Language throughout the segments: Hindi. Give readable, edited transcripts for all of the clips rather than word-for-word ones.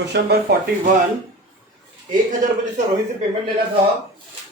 Question number 41। 1,000 रुपये जैसे रोहित से पेमेंट लेना था,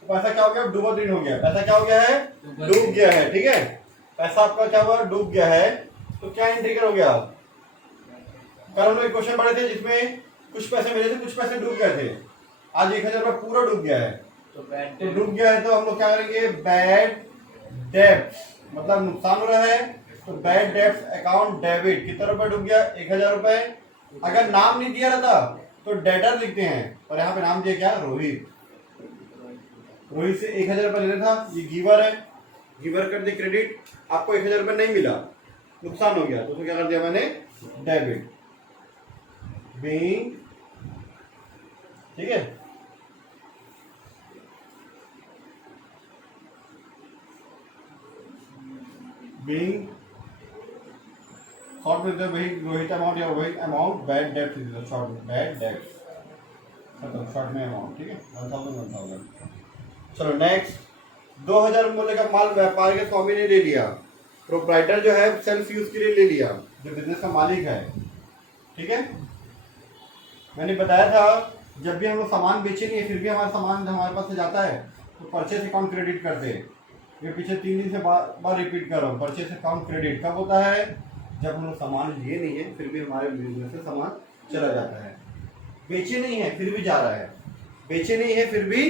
तो पैसा क्या हो गया? डूबा ऋण हो गया। पैसा क्या हो गया है? डूब गया है। ठीक है, पैसा आपका क्या हुआ? डूब गया है। तो क्या इंट्रीगर हो गया? कल हम लोग एक क्वेश्चन पढ़े थे जिसमें कुछ पैसे मिले थे, कुछ पैसे डूब गए थे। आज 1,000 रुपये पूरा डूब गया है। तो डूब गया है तो हम लोग क्या करेंगे? बैड डेब्ट्स, मतलब नुकसान हो रहा है, तो बैड डेब्ट्स अकाउंट डेबिट। कितना रुपए डूब गया? 1,000 रुपए। अगर नाम नहीं दिया रहता तो डेटर लिखते हैं, और यहाँ पे नाम दिया क्या? रोहित। रोहित से 1,000 रुपए लेना था, ये गिवर है, गिवर कर दे क्रेडिट। आपको 1,000 रुपए नहीं मिला, नुकसान हो गया, तो उसको क्या कर दिया मैंने? डेबिट। बीइंग, ठीक है, बीइंग शॉर्ट में वही रोहित अमाउंट या रोहित अमाउंट, बैड डेब्ट इज शॉर्ट में बैड डेब्ट, मतलब शॉर्ट में अमाउंट। ठीक है, 1,000। चलो नेक्स्ट। 2,000 मूल्य का माल व्यापार के स्वामी ने ले लिया। प्रोप्राइटर जो है सेल्फ यूज के लिए ले लिया, जो बिजनेस का मालिक है। ठीक है, मैंने बताया था जब भी हम लोग सामान बेचेंगे फिर भी हमारा सामान हमारे पास से जाता है तो परचेस अकाउंट क्रेडिट करते हैं। ये पीछे 3 दिन से बार रिपीट कर रहा हूँ। परचेस अकाउंट क्रेडिट कब होता है? जब हम लोग सामान लिए नहीं है फिर भी हमारे बिजनेस से सामान चला जाता है। बेचे नहीं है फिर भी जा रहा है, बेचे नहीं है फिर भी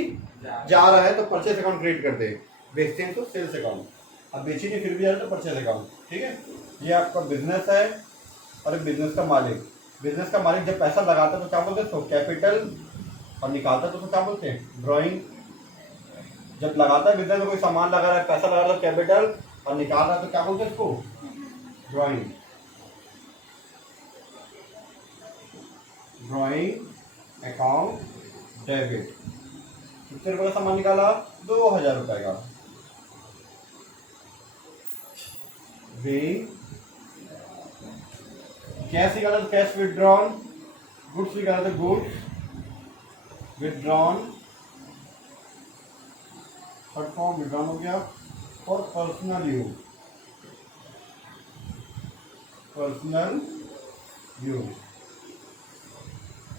जा रहा है, तो परचेस अकाउंट क्रिएट करते हैं। बेचते हैं तो सेल्स अकाउंट, अब बेचे नहीं फिर भी जा रहा है तो परचेस अकाउंट। ठीक है, ये आपका बिजनेस है और बिजनेस का मालिक। बिजनेस का मालिक जब पैसा लगाता है तो क्या बोलते हैं? तो कैपिटल, और निकालता है तो क्या बोलते हैं? ड्रॉइंग। जब लगाता है बिजनेस में कोई सामान लगा रहा है, पैसा लगा रहा है कैपिटल, और निकाल रहा है तो क्या बोलते हैं इसको? ड्रॉइंग। Drawing account debit. कितने रुपए का सामान निकाला? 2,000 रुपए का। कैश निकाला तो कैश विदड्रॉन। गुड्स निकाला तो goods withdrawn, short form withdrawn हो गया। और पर्सनल यूज, पर्सनल यूज।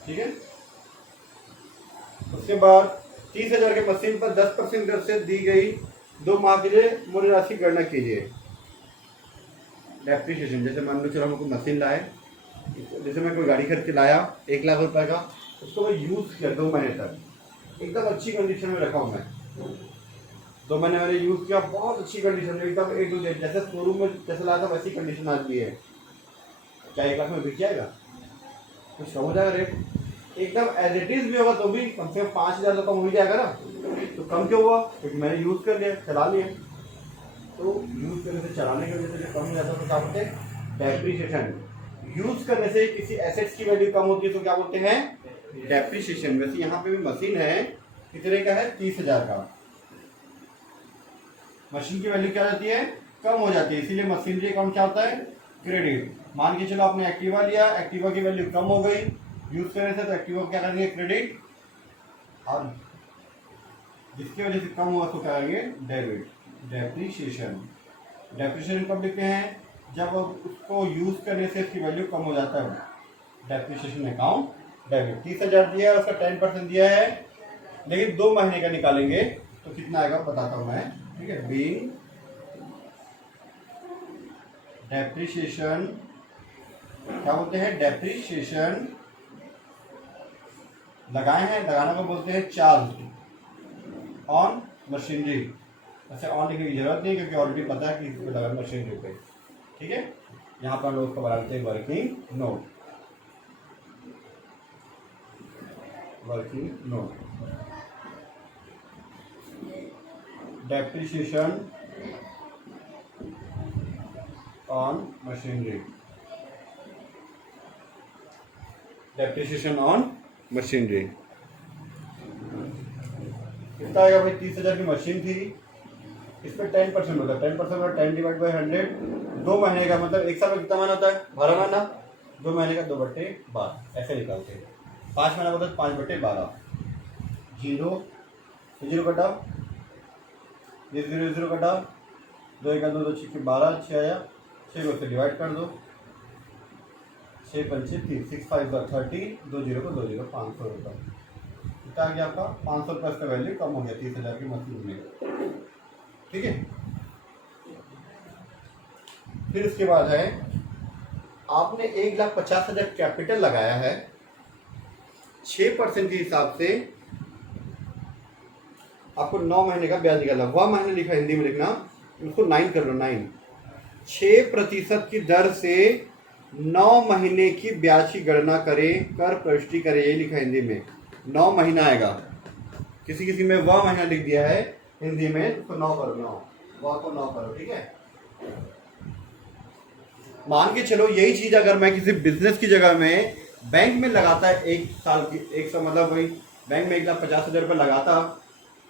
ठीक है, उसके बाद 30,000 के मशीन पर 10% दर से दी गई 2 माह के लिए मूल्य राशि गणना कीजिए। डेप्रिसिएशन, जैसे मान लो चलो हम कोई मशीन लाए, जैसे मैं कोई गाड़ी खरीद के लाया 1 लाख रुपए का, उसको मैं यूज़ किया 2 महीने तक, एकदम अच्छी कंडीशन में रखा हूँ मैं। 2 महीने मैंने यूज़ किया, बहुत अच्छी कंडीशन में, एकदम A to Z, जैसे शोरूम में जैसे लाया था वैसी कंडीशन आज भी है। क्या 1 लाख में बिक जाएगा? कुछ कम हो जाएगा रेट? एकदम एज इट इज भी होगा तो भी कम से कम 5,000 तो कम हो जाएगा ना। तो कम क्यों हुआ? क्योंकि मैंने यूज़ कर लिया, चला लिया। तो यूज़ करने से, चलाने की वजह से जो कम हो जाता है तो क्या बोलते हैं? डेप्रिसिएशन। यूज़ करने से किसी एसेट्स की वैल्यू कम होती है तो क्या बोलते हैं? डेप्रिसिएशन। वैसे यहाँ पे भी मशीन है, कितने का है? 30,000 का। मशीन की वैल्यू क्या रहती है? कम हो जाती है, इसीलिए मशीनरी अकाउंट क्या होता है? क्रेडिट। मान के चलो आपने एक्टिवा लिया, एक्टिवा की वैल्यू कम हो गई यूज करने से, तो एक्टिवा क्या करेंगे? क्रेडिट। और जिसकी वजह से कम हुआ तो क्या करेंगे? Debit, depreciation. डेप्रिसिएशन कब लिखते हैं? जब उसको यूज करने से इसकी वैल्यू कम हो जाता है, डेप्रिसिएशन अकाउंट डेबिट। 30,000 दिया है, उसका 10% दिया है, लेकिन 2 महीने का निकालेंगे तो कितना आएगा बताता हूं मैं। ठीक है, बीइंग डेप्रिसिएशन, क्या बोलते हैं? डेप्रिसिएशन। लगाए हैं, लगाना को बोलते हैं चार्ज ऑन मशीनरी। ऐसे ऑन लिखने की जरूरत नहीं क्योंकि ऑलरेडी पता है कि इसको लगा मशीनरी पे। ठीक है, यहाँ पर लोग उसको बनाते हैं working note, working note. Depreciation on machinery, depreciation on machinery. कितना आएगा भाई? 30,000 की मशीन थी, इस पर 10% होता है। 10% और 10 डिवाइड बाई 100, 2 महीने का, मतलब 1 साल में कितना महीना होता है? 12 महीना। 2 महीने का 2/12 ऐसे निकालते हैं। 5 महीना होता है 5/12। 0 0 कटा, ये 0 कटा, 2 1 2 2 6 12, 6 आया, 6 को से डिवाइड कर दो, 6 पंचे 30, 6 5 30, 2 जीरो को 2 जीरो, 500 रुपये। क्या आ गया आपका 500 रुपये, इसका वैल्यू कम हो गया 30,000 की मशीन में। ठीक है, फिर उसके बाद है आपने 1,50,000 कैपिटल लगाया है, 6% के हिसाब से आपको 9 महीने का ब्याज निकालना। वह महीने लिखा, हिंदी में लिखना, उसको 9 कर लो, 9। 6% की दर से 9 महीने की ब्याज की गणना करें, कर प्रविष्टि करें, ये लिखा हिंदी में। 9 महीना आएगा, किसी किसी में वह महीना लिख दिया है हिंदी में, उसको 9 करो, 9 वह को 9 करो। ठीक है, मान के चलो यही चीज अगर मैं किसी बिजनेस की जगह में बैंक में लगाता है 1 साल की, 100 मतलब वही बैंक में 1,50,000 रुपये लगाता,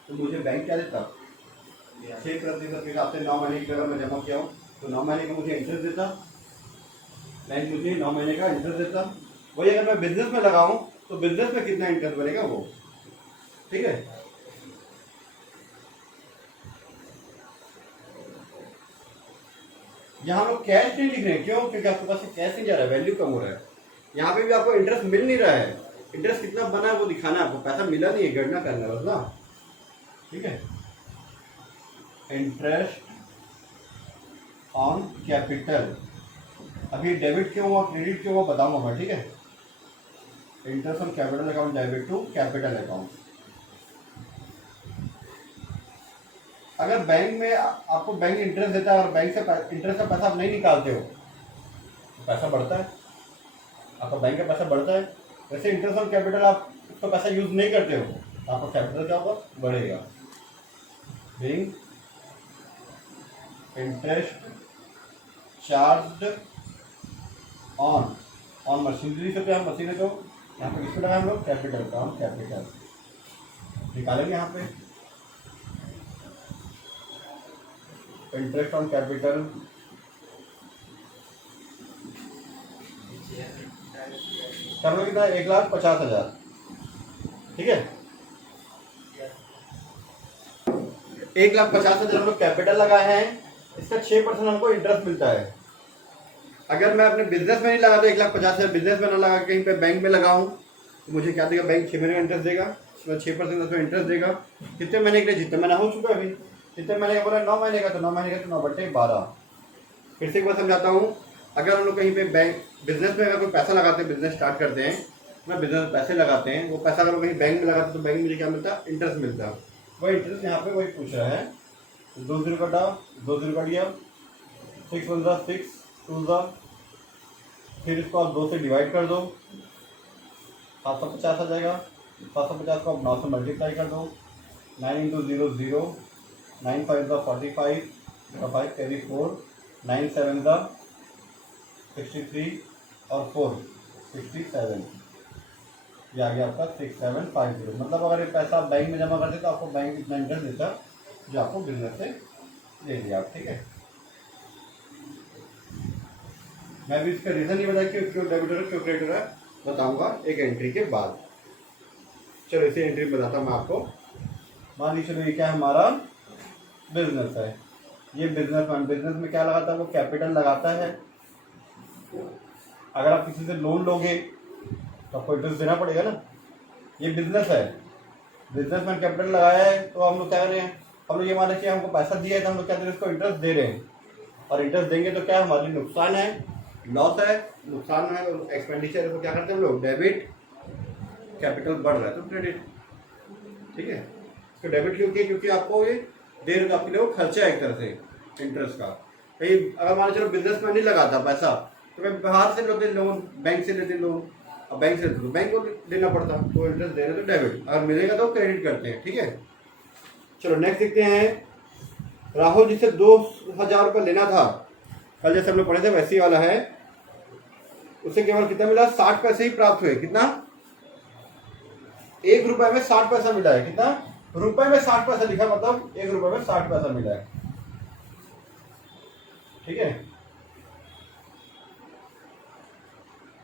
तो मुझे बैंक क्या देता? 6% के हिसाब से 9 महीने की अगर मैं जमा किया हूँ तो 9 महीने का मुझे इंटरेस्ट देता, बैंक मुझे 9 महीने का इंटरेस्ट देता। वही अगर मैं बिजनेस में लगाऊं तो बिजनेस में कितना इंटरेस्ट बनेगा वो। ठीक है, यहाँ हम लोग कैश नहीं लिख रहे हैं, क्यों? क्योंकि आपके पास कैश नहीं जा रहा है, वैल्यू कम हो रहा है। यहाँ पे भी आपको इंटरेस्ट मिल नहीं रहा है, इंटरेस्ट कितना बना है वो दिखाना है आपको, पैसा मिला नहीं है, गणना करना है बस ना। ठीक है, इंटरेस्ट ऑन कैपिटल, अभी डेबिट क्यों हुआ क्रेडिट क्यों हुआ बताऊंगा मैं। ठीक है, interest on capital account debit to capital account. अगर बैंक में आपको बैंक इंटरेस्ट देता है और बैंक से इंटरेस्ट का पैसा आप नहीं निकालते हो तो पैसा बढ़ता है, आपका बैंक का पैसा बढ़ता है। वैसे इंटरेस्ट ऑन कैपिटल आप उसका पैसा यूज नहीं करते हो, आपका कैपिटल क्या होगा? बढ़ेगा। Bank interest charge on machinery से, हम मशीन है तो यहाँ पे किसको लगाए हम लोग? कैपिटल का, ऑन कैपिटल निकालेंगे यहाँ पे। इंटरेस्ट ऑन कैपिटल कर लो कितना? 1,50,000। ठीक है, 1,50,000 हम लोग कैपिटल लगाए हैं, इसका 6% हमको इंटरेस्ट मिलता है। अगर मैं अपने बिजनेस में नहीं लगा तो 1,50,000 बिजनेस में ना लगा कहीं पे बैंक में लगाऊं तो मुझे क्या देगा? बैंक 6 महीने का इंटरेस्ट देगा, उसमें 6% उसमें इंटरेस्ट देगा। कितने महीने के लिए? जितने महीना हो चुका है अभी। कितने महीने का बोला? 9 महीने का, तो 9 महीने का तो 9/12। फिर से एक बार समझाता हूँ, अगर हम लोग कहीं पे बैंक बिजनेस में अगर कोई पैसा लगाते हैं, बिजनेस स्टार्ट करते हैं, अपना बिजनेस में पैसे लगाते हैं, वो पैसा अगर कहीं बैंक में लगाते हैं तो बैंक में मुझे क्या मिलता है? इंटरेस्ट मिलता है। वही इंटरेस्ट यहाँ पे वही पूछ रहा है, 2 0 कटा, 2 0 कट गया, 6 1 6 2, फिर इसको आप 2 से डिवाइड कर दो, 750 आ जाएगा। 750 को आप 9 से मल्टीप्लाई कर दो, 9 × 0 0, 9 5 45, 5 कैरी 4, 9 7 63 और 4 67, ये आ गया आपका 6750। मतलब अगर ये पैसा आप बैंक में जमा करते तो आपको बैंक इतना इंटरेस्ट देता जो आपको बिजनेस से दे दिया आप। ठीक है, मैं भी इसका रीजन नहीं बताया क्यों डेबिटर है क्यों क्रेडिटर है, बताऊंगा एक एंट्री के बाद। चलो इसी एंट्री में बताता हूँ मैं आपको। मान लीजिए चलो ये क्या हमारा बिजनेस है, ये बिजनेसमैन बिजनेस में क्या लगाता है? वो कैपिटल लगाता है। अगर आप किसी से लोन लोगे तो आपको इंटरेस्ट देना पड़ेगा ना। ये बिजनेस है, बिजनेसमैन कैपिटल लगाया है तो हम लोग क्या कर रहे हैं? हम लोग ये मान रहे हमको पैसा दिया है तो हम लोग क्या दे रहे हैं? इसको इंटरेस्ट दे रहे हैं। और इंटरेस्ट देंगे तो क्या हमारे नुकसान है, लॉस है, नुकसान है, एक्सपेंडिचर है, तो क्या करते हैं हम लोग? डेबिट। कैपिटल बढ़ रहा है तो क्रेडिट। ठीक है, तो डेबिट क्यों किया? क्योंकि आपको ये दे रहे, आपके लिए वो खर्चा है एक तरह से इंटरेस्ट का। कहीं अगर मान चलो बिजनेस में नहीं लगाता पैसा तो मैं बाहर से लेते लोन, बैंक से लेते लोन, अब बैंक से तो बैंक को देना पड़ता, तो इंटरेस्ट दे रहे तो डेबिट, अगर मिलेगा तो क्रेडिट करते हैं। ठीक है, चलो नेक्स्ट देखते हैं। राहुल जिसे 2,000 रुपये लेना था, कल जैसे हम लोग पढ़े थे वैसे ही वाला है, उसे केवल कितना मिला? 60 पैसे ही प्राप्त हुए। कितना? 1 रुपए में 60 पैसा मिला है। कितना? रुपए में 60 पैसा लिखा, मतलब 1 रुपए में 60 पैसा मिला है। ठीक है,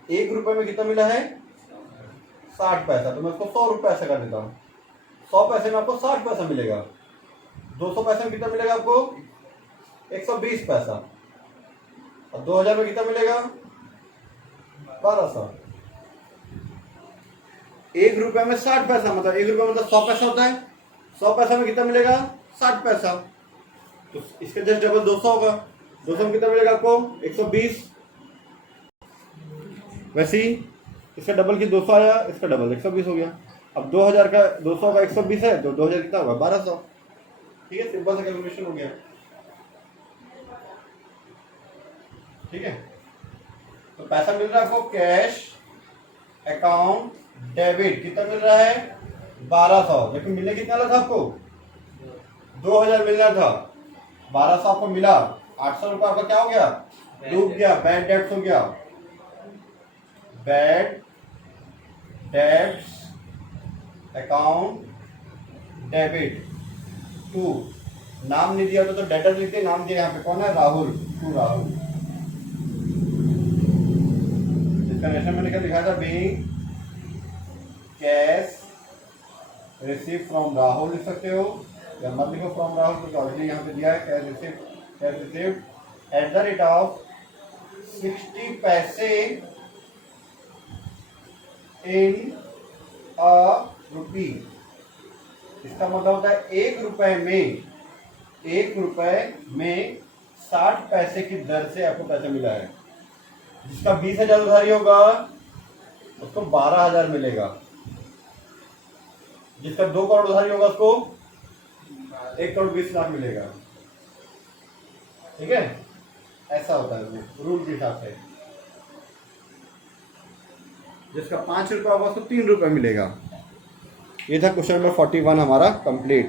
1 रुपए में कितना मिला है? 60 पैसा। तो मैं उसको 100 रुपये ऐसा कर देता हूँ। 100 पैसे में आपको 60 पैसा मिलेगा। 200 पैसे में कितना मिलेगा आपको? 120 पैसा। और 2,000 में कितना मिलेगा? 1200। 1 रुपए में 60 पैसा, मतलब 1 रुपए मतलब 100 पैसा होता है। 100 पैसा में कितना मिलेगा? 60 पैसा। तो इसका जस्ट डबल 200 होगा। 200 में कितना मिलेगा आपको? 120। वैसे ही इसका डबल की 200 आया, इसका डबल 120 हो गया। अब 2000 का 200 का 120 है तो 2000 कितना होगा? 1200। ठीक है, सिंपल सा कैलकुलेशन हो गया। ठीक है, तो पैसा मिल रहा है आपको कैश अकाउंट डेबिट, कितना मिल रहा है? 1200। लेकिन मिलने कितना था आपको? 2000 मिलना था। 1200 आपको मिला, 800 रुपये आपका क्या हो गया? डूब गया, बैड डेट्स हो गया। Bad debts account debit to, नाम नहीं दिया तो डेटर लिखते, नाम दिया यहाँ पे कौन है? राहुल, टू राहुल। इसका नेशनल मैंने क्या लिखा था? Being cash receive from Rahul लिख सकते हो, या मत लिखो फ्रॉम राहुल, क्योंकि ऑलरेडी यहाँ पे दिया है cash receive at the rate of 60 पैसे इन अ रुपी। इसका मतलब होता है 1 रुपए में 60 पैसे की दर से आपको पैसा मिला है। जिसका 20,000 उधारी होगा उसको 12,000 मिलेगा। जिसका 2 करोड़ उधारी होगा उसको 1 करोड़ 20 लाख मिलेगा। ठीक है, ऐसा होता है रूल के हिसाब से। जिसका 5 रुपया होगा उसको 3 रुपये मिलेगा। ये था क्वेश्चन नंबर 41 हमारा कंप्लीट।